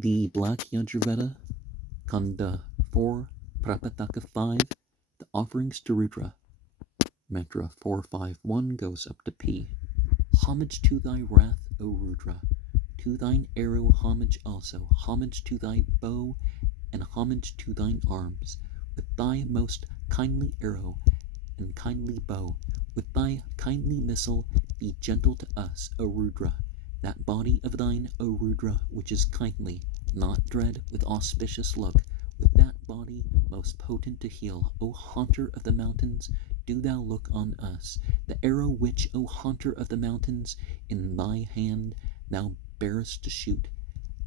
The Black Yajurveda, Kanda 4, Prapathaka 5, the offerings to Rudra. Mantra 451 goes up to P. Homage to thy wrath, O Rudra. To thine arrow homage also. Homage to thy bow, and homage to thine arms. With thy most kindly arrow and kindly bow, with thy kindly missile, be gentle to us, O Rudra. That body of thine, O Rudra, which is kindly, not dread, with auspicious look, with that body most potent to heal, O haunter of the mountains, do thou look on us. The arrow which, O haunter of the mountains, in thy hand thou bearest to shoot,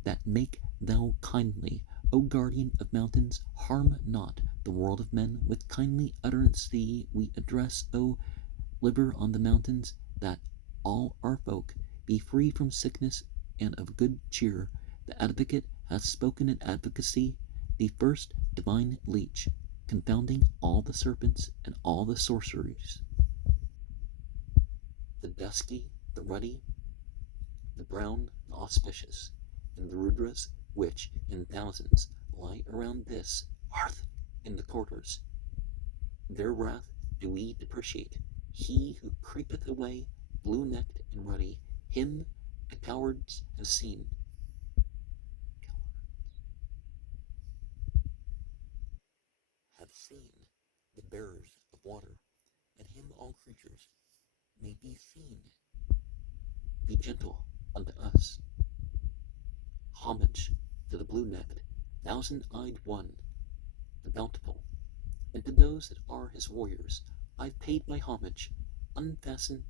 that make thou kindly, O guardian of mountains, harm not the world of men. With kindly utterance thee we address, O liver on the mountains, that all our folk be free from sickness and of good cheer. The advocate hath spoken in advocacy, the first divine leech, confounding all the serpents and all the sorceries. The dusky, the ruddy, the brown, the auspicious, and the Rudras, which in thousands lie around this hearth in the quarters. Their wrath do we depreciate. He who creepeth away, blue-necked and ruddy, him the cowards have seen. The bearers of water, and him all creatures may be seen. Be gentle unto us. Homage to the blue-necked, thousand-eyed one, the bountiful, and to those that are his warriors I've paid my homage. Unfasten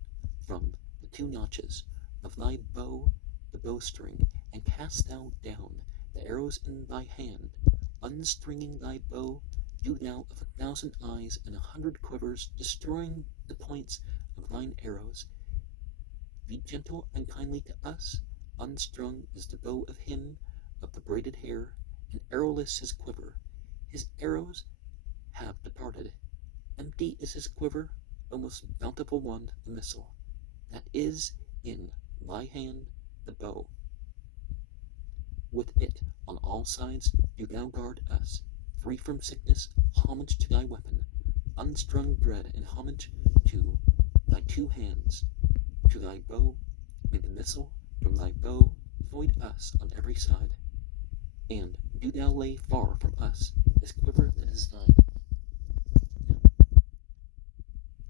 from the two notches of thy bow the bowstring, and cast thou down the arrows in thy hand. Unstringing thy bow, do thou of 1,000 eyes and 100 quivers, destroying the points of thine arrows. Be gentle and kindly to us. Unstrung is the bow of him of the braided hair, and arrowless his quiver. His arrows have departed. Empty is his quiver, O most bountiful one, the missile, that is in thy hand, the bow. With it on all sides do thou guard us, free from sickness. Homage to thy weapon, unstrung dread, and homage to thy two hands. To thy bow, may the missile from thy bow void us on every side, and do thou lay far from us this quiver that is thine.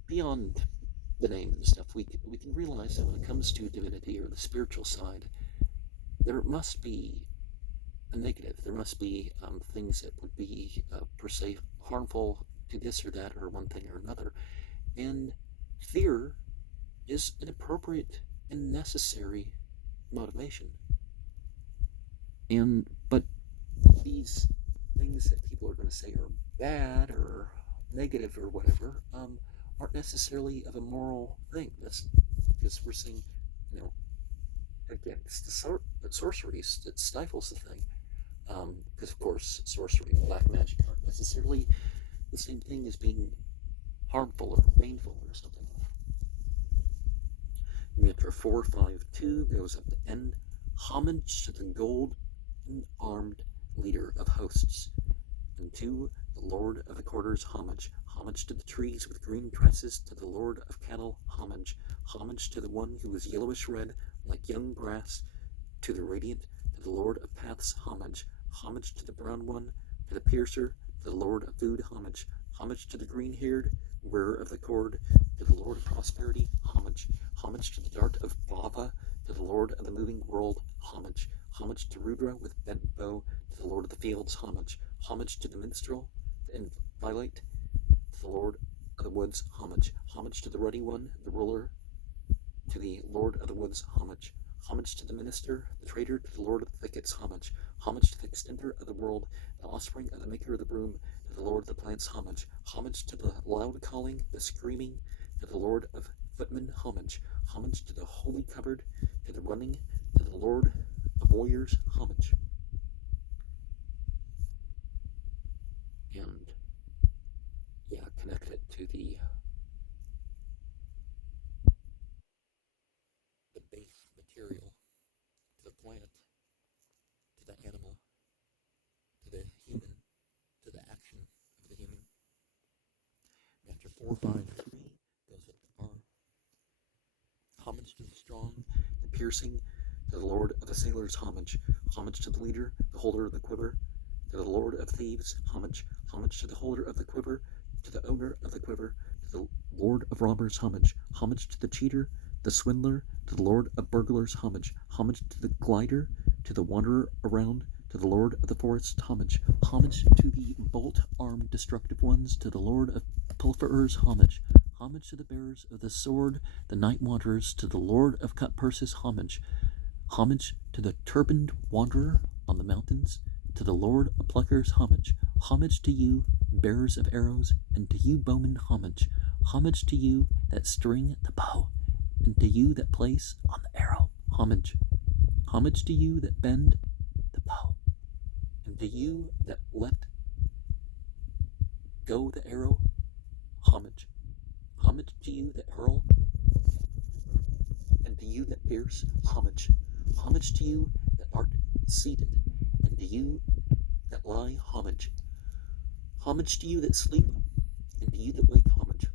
Beyond the name and stuff, we can realize that when it comes to divinity or the spiritual side, there must be a negative. There must be things that would be per se harmful to this or that or one thing or another. And fear is an appropriate and necessary motivation. But these things that people are going to say are bad or negative or whatever aren't necessarily of a moral thing. That's because we're saying, again, it's the sorceries that stifles the thing. Because of course, sorcery and black magic aren't necessarily the same thing as being harmful or baneful or something. Mantra 452 goes up to end. Homage to the gold-armed leader of hosts, and to the Lord of the quarters homage. Homage to the trees with green tresses, to the Lord of cattle homage. Homage to the one who is yellowish red like young grass, to the radiant, to the Lord of paths homage. Homage to the brown one, to the piercer, to the Lord of food homage. Homage to the green-haired, wearer of the cord, to the Lord of prosperity homage. Homage to the dart of Bava, to the Lord of the moving world homage. Homage to Rudra with bent bow, to the Lord of the fields homage. Homage to the minstrel and violate, to the Lord of the woods homage. Homage to the ruddy one, the ruler, to the Lord of the woods homage. Homage to the minister, the trader, to the Lord of the thickets homage. Homage to the extender of the world, the offspring of the maker of the broom, to the Lord of the plants homage. Homage to the loud calling, the screaming, to the Lord of footmen homage. Homage to the holy cupboard, to the running, to the Lord of warriors homage. And connect it to the base material, to the plant, to the animal, piercing, to the lord of the sailors, homage. Homage to the leader, the holder of the quiver, to the lord of thieves, homage. Homage to the holder of the quiver, to the owner of the quiver, to the lord of robbers, homage. Homage to the cheater, the swindler, to the lord of burglars, homage. Homage to the glider, to the wanderer around, to the lord of the forest, homage. Homage to the bolt-armed destructive ones, to the lord of pilferers, homage. Homage to the bearers of the sword, the night wanderers, to the lord of cut purses, homage. Homage to the turbaned wanderer on the mountains, to the lord of pluckers, homage. Homage to you, bearers of arrows, and to you, bowmen, homage. Homage to you that string the bow, and to you that place on the arrow, homage. Homage to you that bend the bow, and to you that let go the arrow, homage. Homage to you that hurl, and to you that pierce, homage. Homage to you that art seated, and to you that lie, homage. Homage to you that sleep, and to you that wake, homage.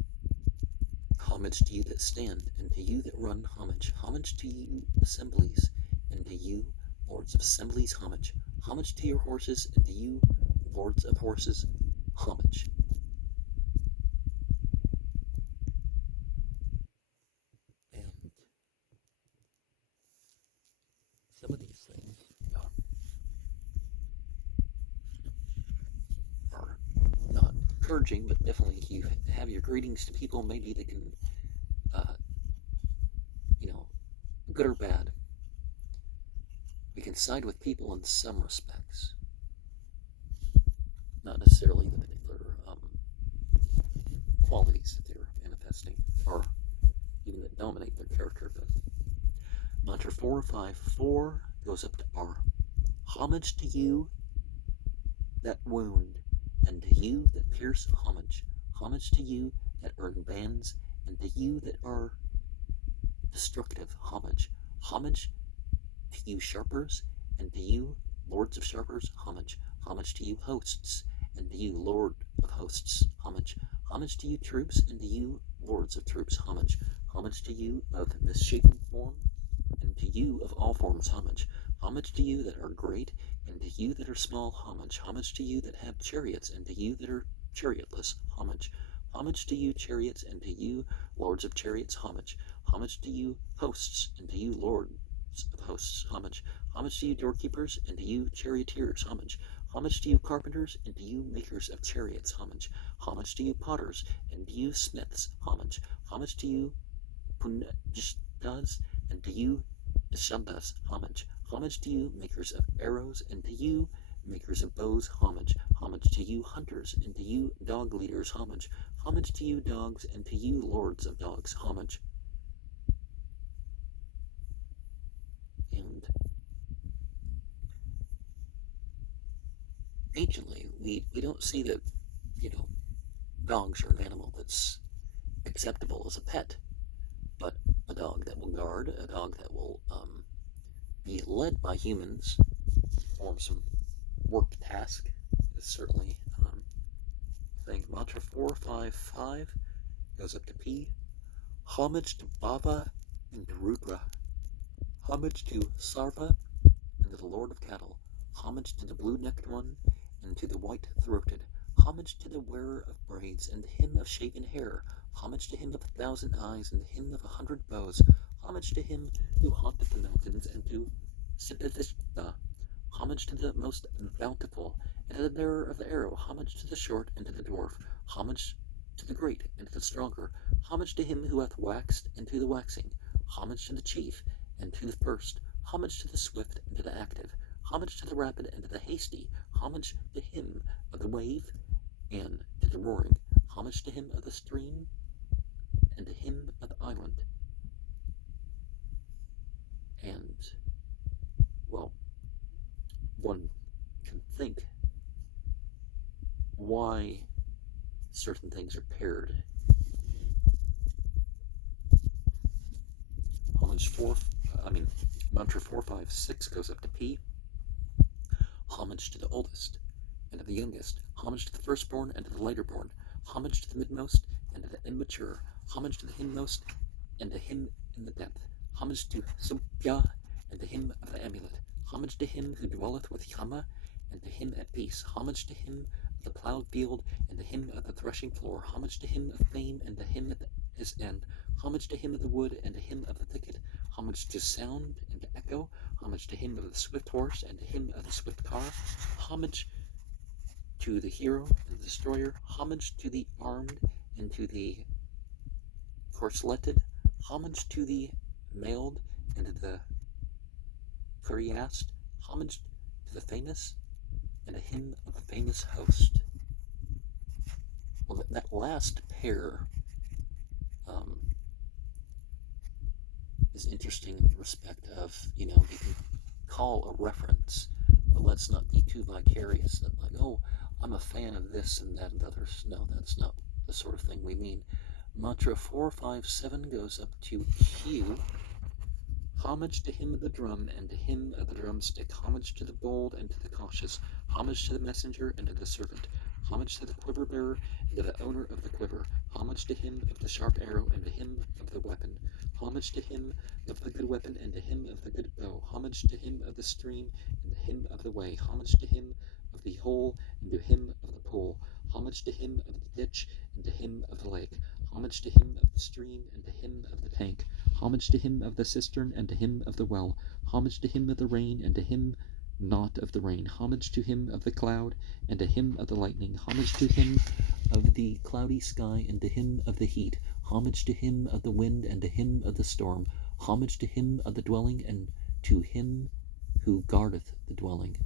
Homage to you that stand, and to you that run, homage. Homage to you, assemblies, and to you, lords of assemblies, homage. Homage to your horses, and to you, lords of horses, homage. And some of these things are not encouraging, but definitely you have your greetings to people, maybe they can, good or bad. We can side with people in some respects, not necessarily the particular qualities that they're manifesting, or even that dominate their character. But mantra 454 goes up to R. Homage to you that wound, and to you that pierce, homage. Homage to you that earn bans, and to you that are destructive, homage. Homage to you, sharpers, and to you, lords of sharpers, homage. Homage to you, hosts, and to you, lord of hosts, homage. Homage to you, troops, and to you, lords of troops, homage. Homage to you of misshapen form, and to you of all forms, homage. Homage to you that are great, and to you that are small, homage. Homage to you that have chariots, and to you that are chariotless, homage. Homage to you, chariots, and to you, lords of chariots, homage. Homage to you, hosts, and to you, lords of hosts, homage. Homage to you, doorkeepers, and to you, charioteers, homage. Homage to you, carpenters, and to you, makers of chariots, homage. Homage to you, potters, and to you, smiths, homage. Homage to you, punjtas, and to you, dashantas, homage. Homage to you, makers of arrows, and to you, makers of bows, homage. Homage to you, hunters, and to you, dog leaders, homage. Homage to you, dogs, and to you, lords of dogs, homage. And anciently, we don't see that, dogs are an animal that's acceptable as a pet, but a dog that will guard, a dog that will be led by humans, perform some work task, is certainly a thing. Mantra 455 goes up to P. Homage to Baba and to Rudra. Homage to Sarva and to the Lord of Cattle. Homage to the blue-necked one and to the white-throated. Homage to the wearer of braids and to him of shaven hair. Homage to him of 1,000 eyes and to him of 100 bows. Homage to him who haunteth the mountains and to Siddhishta. Homage to the most bountiful and to the bearer of the arrow. Homage to the short and to the dwarf. Homage to the great and to the stronger. Homage to him who hath waxed and to the waxing. Homage to the chief and to the first. Homage to the swift and to the active. Homage to the rapid and to the hasty. Homage to him of the wave and to the roaring. Homage to him of the stream and to him of the island. And, well, one can think why certain things are paired. Mantra 456 goes up to P. Homage to the oldest and to the youngest. Homage to the firstborn and to the laterborn. Homage to the midmost and to the immature. Homage to the hindmost and to him in the depth. Homage to Supya and to him of the amulet. Homage to him who dwelleth with Yama and to him at peace. Homage to him of the plowed field and to him of the threshing floor. Homage to him of fame and to him at his end. Homage to him of the wood and to him of the thicket. Homage to sound and to echo. Homage to him of the swift horse and to him of the swift car. Homage to the hero and the destroyer. Homage to the armed and to the corsleted. Homage to the mailed and to the cuirassed. Homage to the famous and to him of the famous host. Well, that last pair is interesting in respect of, you can call a reference, but let's not be too vicarious and like, oh, I'm a fan of this and that and others. No, that's not the sort of thing we mean. Mantra 457 goes up to Q. Homage to him of the drum and to him of the drumstick. Homage to the bold and to the cautious. Homage to the messenger and to the servant. Homage to the quiver bearer and to the owner of the quiver. Homage to him of the sharp arrow and to him of the weapon. Homage to him of the good weapon and to him of the good bow. Homage to him of the stream and to him of the way. Homage to him of the hole and to him of the pool. Homage to him of the ditch and to him of the lake. Homage to him of the stream and to him of the tank. Homage to him of the cistern and to him of the well. Homage to him of the rain and to him not of the rain. Homage to him of the cloud and to him of the lightning. Homage to him of the cloudy sky and to him of the heat. Homage to him of the wind and to him of the storm. Homage to him of the dwelling and to him who guardeth the dwelling.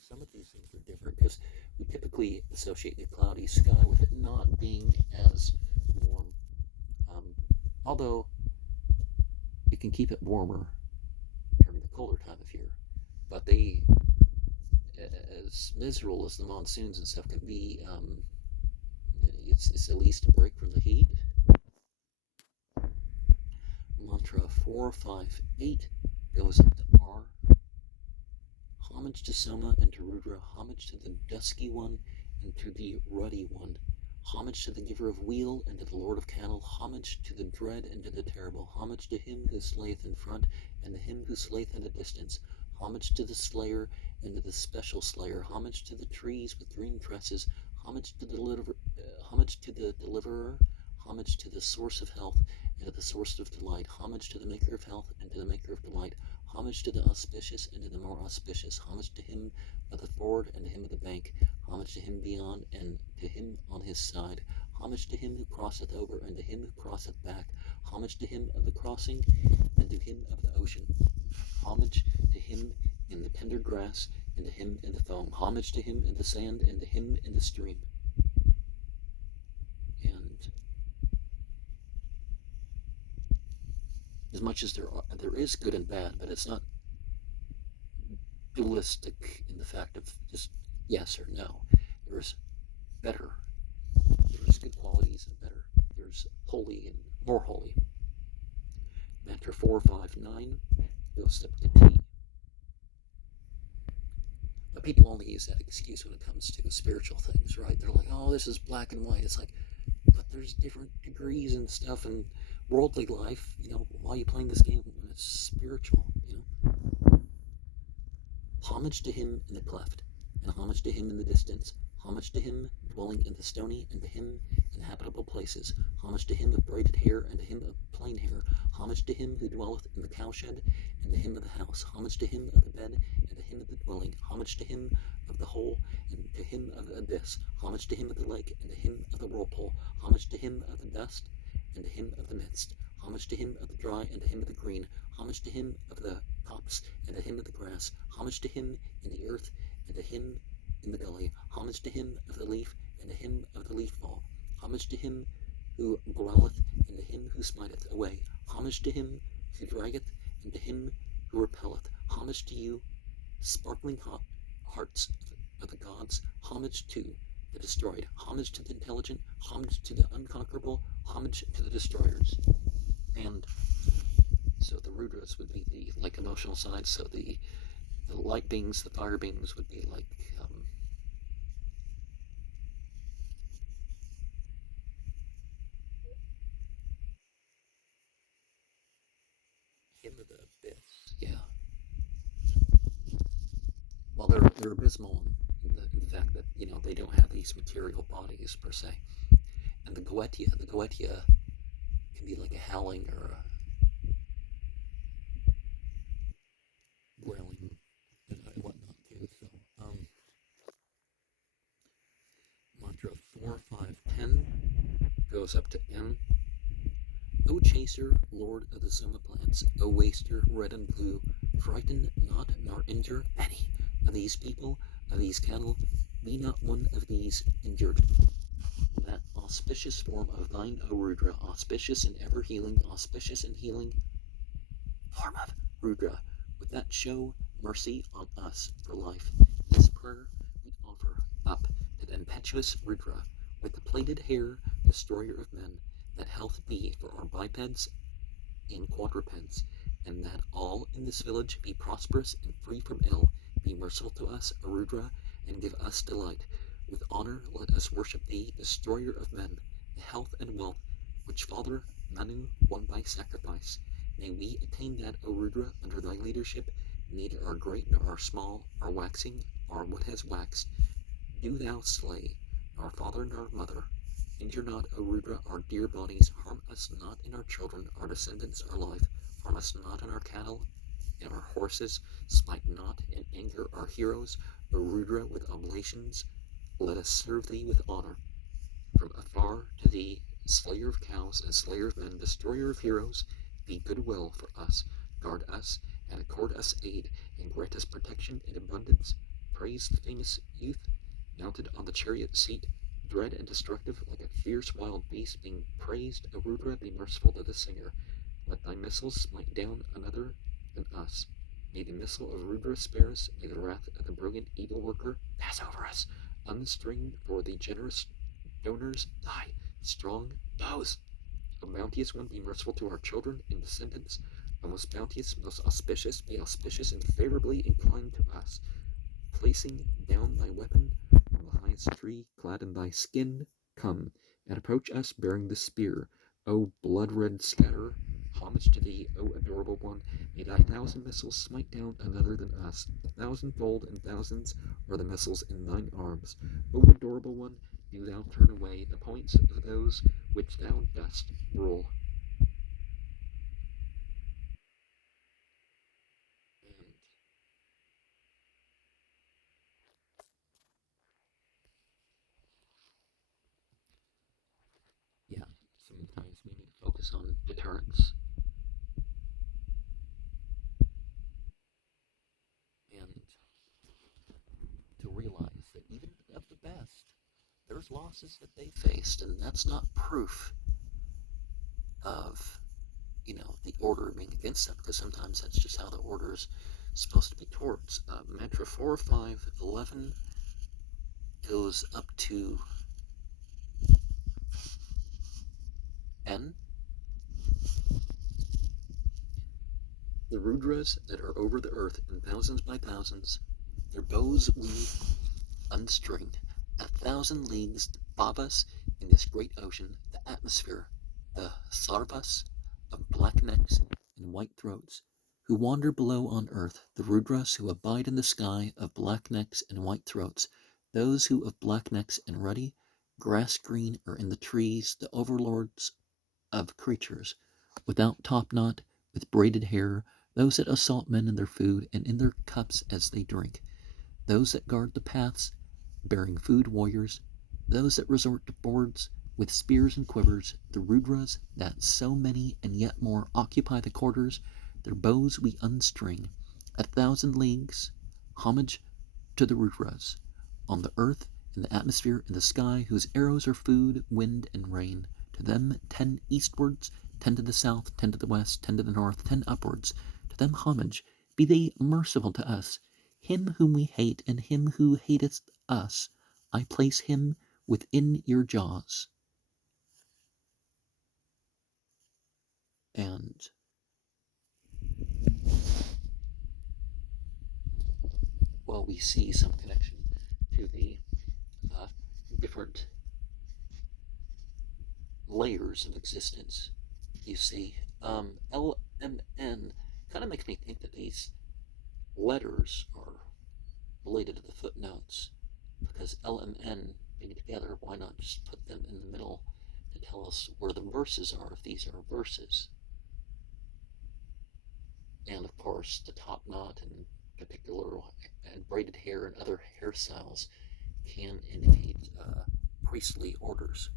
Some of these things are different because we typically associate the cloudy sky with it not being as warm. Although it can keep it warmer during the colder time of year. But they, as miserable as the monsoons and stuff can be, it's at least a break from the heat. Mantra 458 goes up to R. Homage to Soma and to Rudra, homage to the dusky one and to the ruddy one, homage to the giver of weal and to the lord of cattle, homage to the dread and to the terrible, homage to him who slayeth in front and to him who slayeth at a distance, homage to the slayer and to the special slayer, homage to the trees with green tresses, homage to the deliverer, homage to the source of health and to the source of delight, homage to the maker of health and to the maker of delight, homage to the auspicious and to the more auspicious, homage to him of the forward and to him of the bank, homage to him beyond and to him on his side, homage to him who crosseth over and to him who crosseth back, homage to him of the crossing and to him of the ocean, homage to him in the tender grass and to him in the foam, homage to him in the sand and to him in the stream. And as much as there is good and bad, but it's not dualistic in the fact of just yes or no. There's better. There's good qualities and better. There's holy and more holy. Mantra 459 goes up to T. But people only use that excuse when it comes to spiritual things, right? They're like, oh, this is black and white. It's like, but there's different degrees and stuff and worldly life, why are you playing this game when it's spiritual, Homage to him in the cleft, and homage to him in the distance, homage to him dwelling in the stony, and to him in habitable places, homage to him of braided hair, and to him of plain hair, homage to him who dwelleth in the cowshed, and to him of the house, homage to him of the bed, and to him of the dwelling, homage to him of the hole, and to him of the abyss, homage to him of the lake, and to him of the whirlpool, homage to him of the dust, and to him of the midst, homage to him of the dry, and to him of the green, homage to him of the copse, and to him of the grass, homage to him in the earth, and to him in the gully, homage to him of the leaf, and to him of the leaf fall, homage to him who growleth, and to him who smiteth away, homage to him who draggeth, and to him who repelleth, homage to you, sparkling hearts of the gods, homage to the destroyed, homage to the intelligent, homage to the unconquerable, homage to the destroyers. And so the Rudras would be the emotional side, so the light beings, the fire beings would be like Hymn of the Abyss. Yeah. Well, they're abysmal in the fact that they don't have these material bodies per se. And the Goetia can be like a howling or a growling and whatnot too. So, mantra 4, 5, 10 goes up to M. O chaser, lord of the summer plants, O waster, red and blue, frighten not nor injure any of these people, of these cattle, be not one of these injured. That auspicious form of thine, O Rudra, auspicious and ever healing, auspicious and healing form of Rudra, with that show mercy on us for life. This prayer we offer up to the impetuous Rudra, with the plaited hair, destroyer of men, that health be for our bipeds and quadrupeds, and that all in this village be prosperous and free from ill. Be merciful to us, O Rudra, and give us delight. With honor let us worship thee, destroyer of men, the health and wealth which Father Manu won by sacrifice. May we attain that, O Rudra, under thy leadership, neither our great nor our small, our waxing, or what has waxed. Do thou slay, nor father nor mother. Injure not, O Rudra, our dear bodies, harm us not in our children, our descendants, our life, harm us not in our cattle, and our horses, smite not in anger our heroes, O Rudra, with oblations, let us serve thee with honor. From afar to thee, slayer of cows and slayer of men, destroyer of heroes, be goodwill for us, guard us, and accord us aid, and grant us protection in abundance. Praise the famous youth, mounted on the chariot seat, dread and destructive like a fierce wild beast, being praised, O Rudra, be merciful to the singer. Let thy missiles smite down another than us. May the missile of Rudra spare us, may the wrath of the brilliant evil worker pass over us. Unstring for the generous donors thy strong bows. O bounteous one, be merciful to our children and descendants. O most bounteous, most auspicious, be auspicious and favorably inclined to us. Placing down thy weapon on the highest tree, clad in thy skin, come and approach us bearing the spear. O blood-red scatterer, homage to thee, O adorable one. May thy 1,000 missiles smite down another than us. 1,000-fold and thousands are the missiles in thine arms. O adorable one, do thou turn away the points of those which thou dost rule. And yeah, sometimes we need to focus on deterrence and to realize that even of the best, there's losses that they faced, and that's not proof of the order being against them, because sometimes that's just how the order is supposed to be towards. Mantra 4, 5, 11 goes up to N. The Rudras that are over the earth in thousands by thousands, their bows we unstring. 1,000 leagues above us in this great ocean, the atmosphere, the sarvas of black necks and white throats, who wander below on earth, the Rudras who abide in the sky of black necks and white throats, those who of black necks and ruddy, grass green are in the trees, the overlords of creatures, without topknot, with braided hair, those that assault men in their food and in their cups as they drink, those that guard the paths, bearing food warriors, those that resort to boards with spears and quivers, the Rudras that so many and yet more occupy the quarters, their bows we unstring. 1,000 leagues, homage to the Rudras, on the earth, in the atmosphere, in the sky, whose arrows are food, wind, and rain. To them 10 eastwards, 10 to the south, 10 to the west, 10 to the north, 10 upwards. To them homage. Be they merciful to us. Him whom we hate, and him who hateth us, I place him within your jaws. And well, we see some connection to the different layers of existence. You see, LMN Kind of makes me think that these letters are related to the footnotes, because L and N being together, why not just put them in the middle to tell us where the verses are, if these are verses? And of course, the top knot in particular, and braided hair and other hairstyles can indicate priestly orders.